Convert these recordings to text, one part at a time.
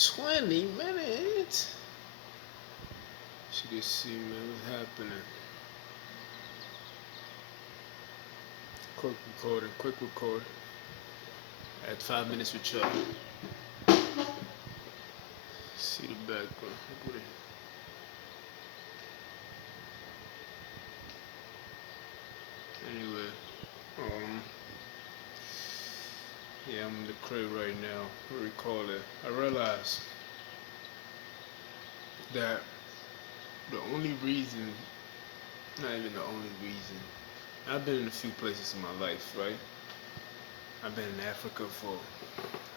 20 minutes. So you can see, man, what's happening. Quick recording, quick recording. At 5 minutes with y'all. See the background. Look what Anyway, um, yeah, I'm in the crib right now. Recording. I realized that the only reason, not even the only reason, I've been in a few places in my life, right? I've been in Africa for,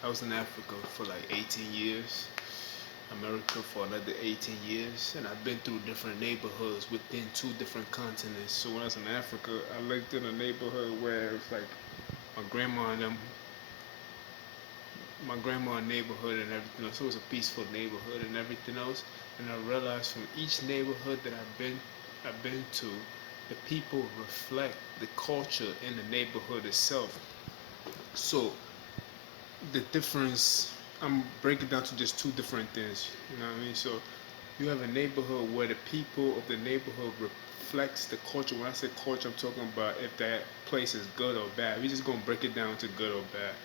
I was in Africa for like 18 years. America for another 18 years, and I've been through different neighborhoods within two different continents. So when I was in Africa, I lived in a neighborhood where it was like my grandma and them, my grandma neighborhood and everything else. So it was a peaceful neighborhood and everything else. And I realized from each neighborhood that I've been to, the people reflect the culture in the neighborhood itself. So the difference, I'm breaking down to just two different things. You know what I mean? So you have a neighborhood where the people of the neighborhood reflects the culture. When I say culture, I'm talking about if that place is good or bad. We're just gonna break it down to good or bad.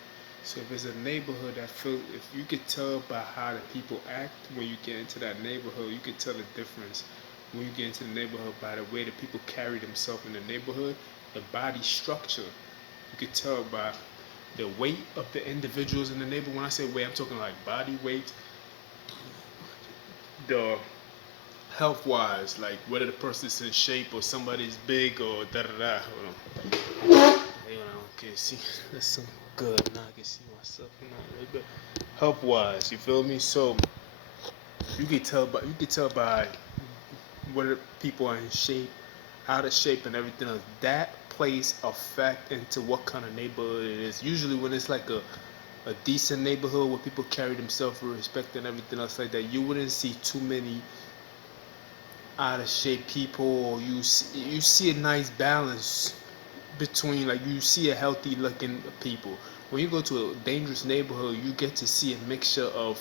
So if it's a neighborhood that feels, if you could tell by how the people act when you get into that neighborhood, you could tell the difference when you get into the neighborhood by the way the people carry themselves in the neighborhood, the body structure. You could tell by the weight of the individuals in the neighborhood. When I say weight, I'm talking like body weight, the health wise, like whether the person's in shape or somebody's big or da da da. Hold on, okay, see, that's some good. Now I can see myself. Now, health wise, you feel me? So you can tell by whether people are in shape, out of shape, and everything else. That plays a fact into what kind of neighborhood it is. Usually, when it's like a decent neighborhood where people carry themselves with respect and everything else like that, you wouldn't see too many out of shape people, or you see a nice balance between, like, you see a healthy looking people. When you go to a dangerous neighborhood, you get to see a mixture of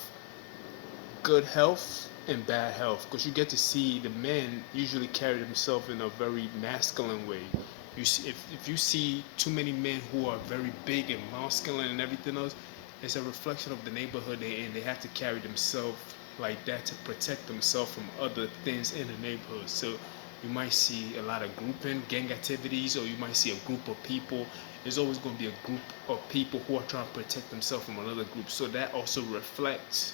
good health and bad health, because you get to see the men usually carry themselves in a very masculine way. You see, if you see too many men who are very big and masculine and everything else, it's a reflection of the neighborhood they're in. They have to carry themselves like that to protect themselves from other things in the neighborhood. So you might see a lot of grouping, gang activities, or you might see a group of people. There's always going to be a group of people who are trying to protect themselves from another group. So that also reflects,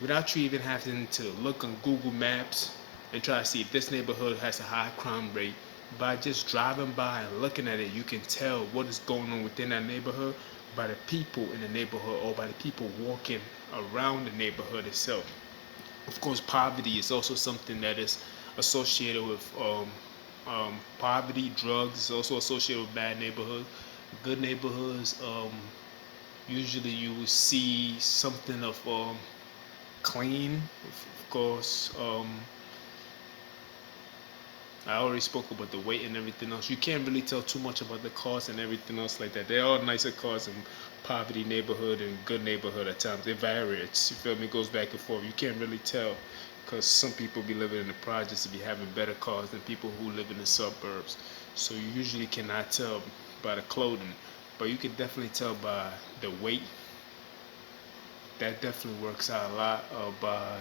without you even having to look on Google Maps and try to see if this neighborhood has a high crime rate. By just driving by and looking at it, you can tell what is going on within that neighborhood by the people in the neighborhood or by the people walking around the neighborhood itself. Of course, poverty is also something that is associated with poverty. Drugs is also associated with bad neighborhoods. Good neighborhoods, usually you will see something of clean. Of course, I already spoke about the weight and everything else. You can't really tell too much about the cars and everything else like that. There are nicer cars in poverty neighborhood and good neighborhood at times. It varies. You feel me? It goes back and forth. You can't really tell because some people be living in the projects to be having better cars than people who live in the suburbs. So you usually cannot tell by the clothing, but you can definitely tell by the weight. That definitely works out a lot by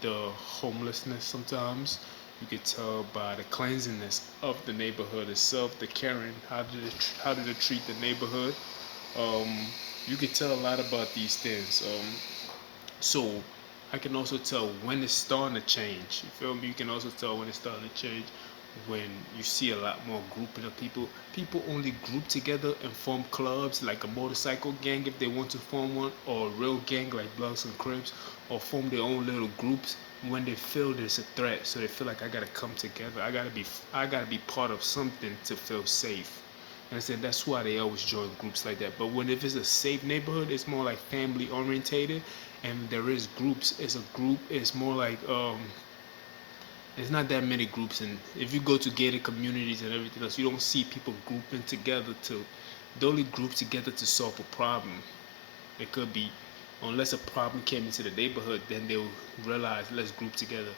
the homelessness sometimes. You can tell by the cleanliness of the neighborhood itself, the caring, how do they treat the neighborhood. Um, you can tell a lot about these things. So I can also tell when it's starting to change. You feel me? You can also tell when it's starting to change when you see a lot more grouping of people. People only group together and form clubs like a motorcycle gang if they want to form one, or a real gang like Bloods and Crips, or form their own little groups when they feel there's a threat. So they feel like I gotta come together. I gotta be part of something to feel safe. And I said that's why they always join groups like that. But when if it's a safe neighborhood, it's more like family orientated, and there is groups. It's a group. It's more like there's not that many groups, and if you go to gated communities and everything else, you don't see people grouping together to. They only group together to solve a problem. It could be unless a problem came into the neighborhood, then they'll realize let's group together.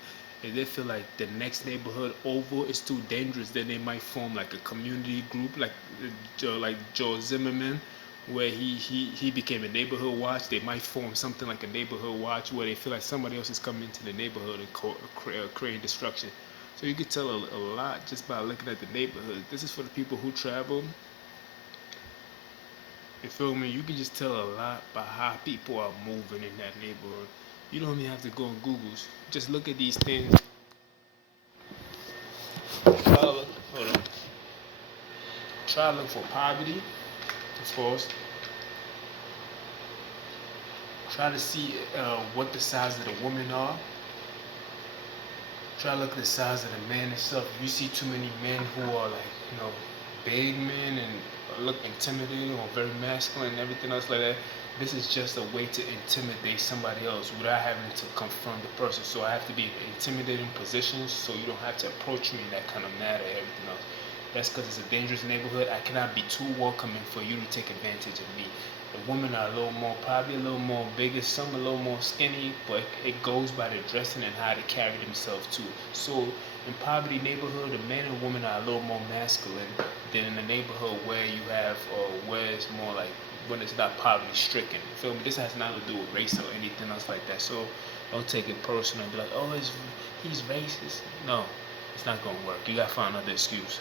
If they feel like the next neighborhood over is too dangerous, then they might form like a community group, like Joe Zimmerman, where he became a neighborhood watch. They might form something like a neighborhood watch where they feel like somebody else is coming into the neighborhood and creating destruction. So you could tell a lot just by looking at the neighborhood. This is for the people who travel. You feel me? You can just tell a lot by how people are moving in that neighborhood. You don't even have to go on Google. Just look at these things. Hold on. Try to look for poverty, of course. Try to see what the size of the women are. Try to look at the size of the man itself. If you see too many men who are like, big men and look intimidating or very masculine and everything else like that, this is just a way to intimidate somebody else without having to confront the person. So I have to be in intimidating positions so you don't have to approach me in that kind of manner and everything else. That's because it's a dangerous neighborhood. I cannot be too welcoming for you to take advantage of me. The women are a little more, probably a little more bigger, some a little more skinny, but it goes by the dressing and how they carry themselves too. So in poverty neighborhood, the man and woman are a little more masculine than in a neighborhood where you have, where it's more like when it's not poverty stricken. You feel me? This has nothing to do with race or anything else like that. So don't take it personal and be like, oh, he's racist. No, it's not gonna work. You gotta find another excuse.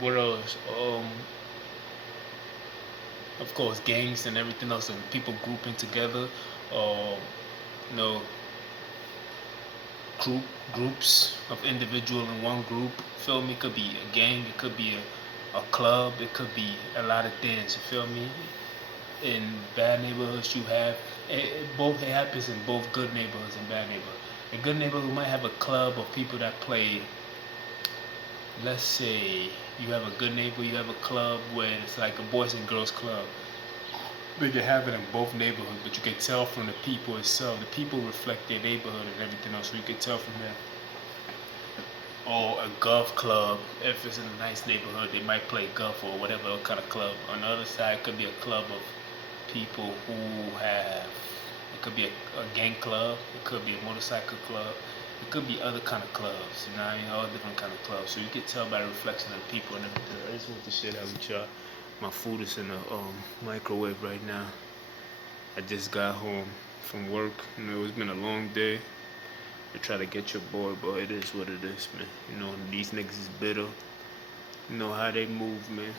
What else? Of course, gangs and everything else, and people grouping together. Uh, you know, groups of individual in one group. Feel me? It could be a gang. It could be a club. It could be a lot of things. You feel me? In bad neighborhoods, you have it happens in both good neighborhoods and bad neighborhoods. A good neighborhood might have a club of people that play. Let's say you have a good neighbor, you have a club where it's like a boys and girls club. But you have it in both neighborhoods, but you can tell from the people itself. The people reflect their neighborhood and everything else, so you can tell from that. Or a golf club, if it's in a nice neighborhood, they might play golf or whatever kind of club. On the other side, it could be a club of people who have, it could be a gang club, it could be a motorcycle club, it could be other kind of clubs, you know what I mean? All different kind of clubs. So you can tell by the reflection of the people and everything. I just want to share that with y'all. My food is in the microwave right now. I just got home from work. It's been a long day. I try to get your boy, but it is what it is, man. These niggas is bitter. You know how they move, man.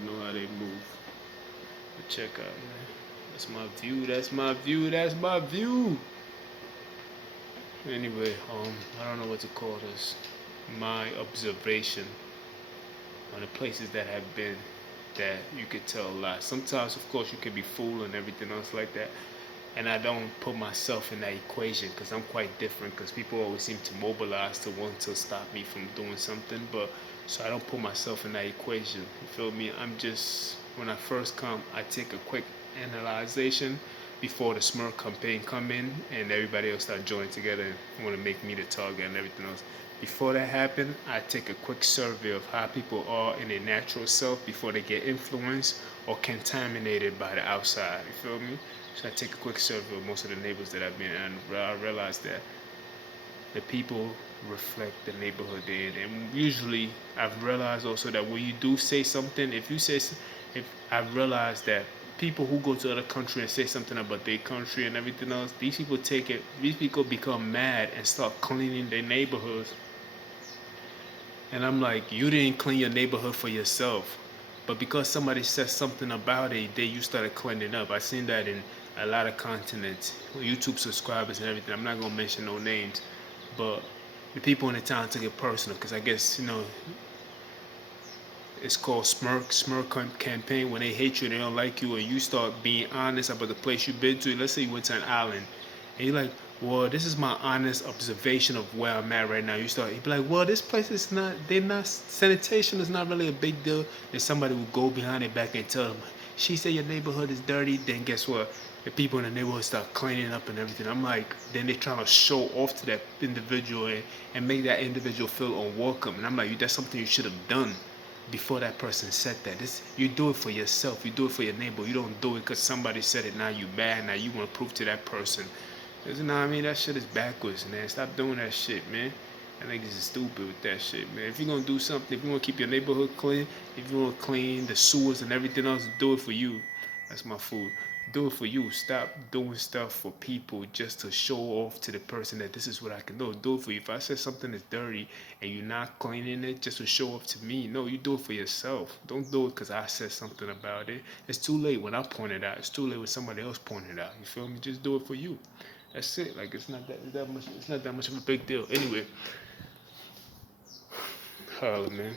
You know how they move. But check out, man. That's my view. That's my view. That's my view. Anyway, I don't know what to call this. My observation on the places that have been, that you could tell a lot. Sometimes, of course, you can be fooled and everything else like that. And I don't put myself in that equation because I'm quite different, because people always seem to mobilize to want to stop me from doing something. But so I don't put myself in that equation. You feel me? I'm just, when I first come, I take a quick analyzation before the Smurf campaign come in and everybody else start joining together and want to make me the target and everything else. Before that happen, I take a quick survey of how people are in their natural self before they get influenced or contaminated by the outside. You feel me? So I take a quick survey of most of the neighbors that I've been in, and I realize that the people reflect the neighborhood they're in. And usually, I've realized also that when you do say something, if I've realized that people who go to other country and say something about their country and everything else, these people become mad and start cleaning their neighborhoods. And I'm like, you didn't clean your neighborhood for yourself. But because somebody said something about it, then you started cleaning up. I've seen that in a lot of continents, YouTube subscribers and everything. I'm not going to mention no names. But the people in the town took it personal because I guess, it's called Smurf campaign. When they hate you, they don't like you, and you start being honest about the place you've been to. Let's say you went to an island, and you're like, well, this is my honest observation of where I'm at right now. You'd be like, well, this place is not, sanitation is not really a big deal. Then somebody will go behind their back and tell them, she said your neighborhood is dirty. Then guess what? The people in the neighborhood start cleaning up and everything. I'm like, then they're trying to show off to that individual and make that individual feel unwelcome. And I'm like, that's something you should have done before that person said that. You do it for yourself. You do it for your neighbor. You don't do it because somebody said it. Now you mad. Now you want to prove to that person. You know what I mean? That shit is backwards, man. Stop doing that shit, man. That niggas is stupid with that shit, man. If you're gonna do something, if you wanna keep your neighborhood clean, if you wanna clean the sewers and everything else, do it for you. That's my food. Do it for you. Stop doing stuff for people just to show off to the person that this is what I can do. Do it for you. If I said something is dirty and you're not cleaning it just to show off to me, no, you do it for yourself. Don't do it because I said something about it. It's too late when I point it out. It's too late when somebody else pointed it out. You feel me? Just do it for you. That's it. Like it's not that much. It's not that much of a big deal. Anyway, holla, man.